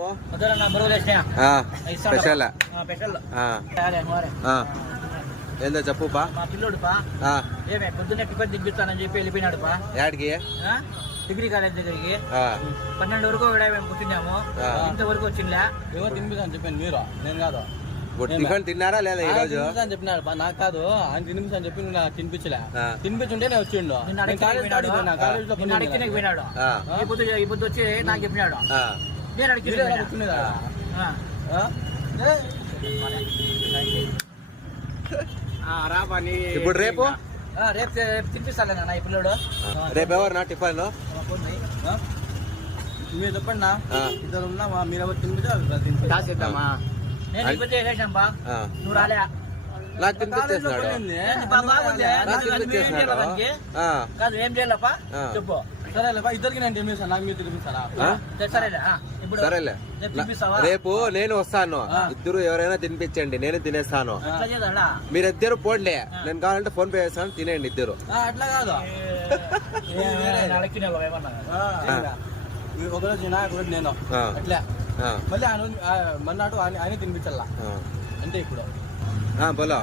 ఏమో స్పెషల్ ఏందో చెప్పు పా. మా పిల్లోడు పా ఏమే పొద్దున్నే టిఫిన్ తినిపిస్తానని చెప్పి వెళ్ళిపోయినాడు పా. యాడికి? డిగ్రీ కాలేజ్ దగ్గరికి 12 వరకు మేము కూర్చున్నాము. ఇంతవరకు వచ్చిందా? ఏమో తినిపిస్తాను చెప్పాను మీరు, నేను కాదు. టిఫిన్ తిన్నారా లేదా ఈ రోజు? చెప్పినాడు నాకు కాదు, ఆయన తినిపిస్తాను చెప్పి నాకు తినిపించలే. తినిపించుంటే నేను వచ్చిండు. పోయినాడు ఈ పొద్దు వచ్చి నాకు చెప్పినాడు. నేను అడిగి ఇప్పుడు రేపు రేపు తినిపిస్తాను నా ఈ పిల్లడు. రేపు ఎవరు నా టిఫిన్ మీరు చెప్పండి నా ఇద్దరు ఉన్నా, మీరు ఎవరు తినిపిద్దామా? నేను ఇప్పుడు చేసేసాం బా, నువ్వు రాలే. నాకు తినిపించేస్తున్నాడు. కాదు ఏం చేయాలప్పా చెప్పు. సరేలేపా, ఇద్దరికి నేను తినిపిస్తాను, నాకు మీరు తినిపిస్తారా? సరేలే ఇప్పుడు సరేలే. రేపు నేను వస్తాను, ఇద్దరు ఎవరైనా తినిపించండి, నేను తినేస్తాను. మీరిద్దరు పోండి, నేను కావాలంటే ఫోన్ పే చేస్తాను, తినేయండి ఇద్దరు. అట్లా కాదు, ఒకరోజు ఒకరోజు నేను అట్లా మళ్ళీ మన్నాడు ఆయన తినిపించాలా అంటే ఇప్పుడు బోలో.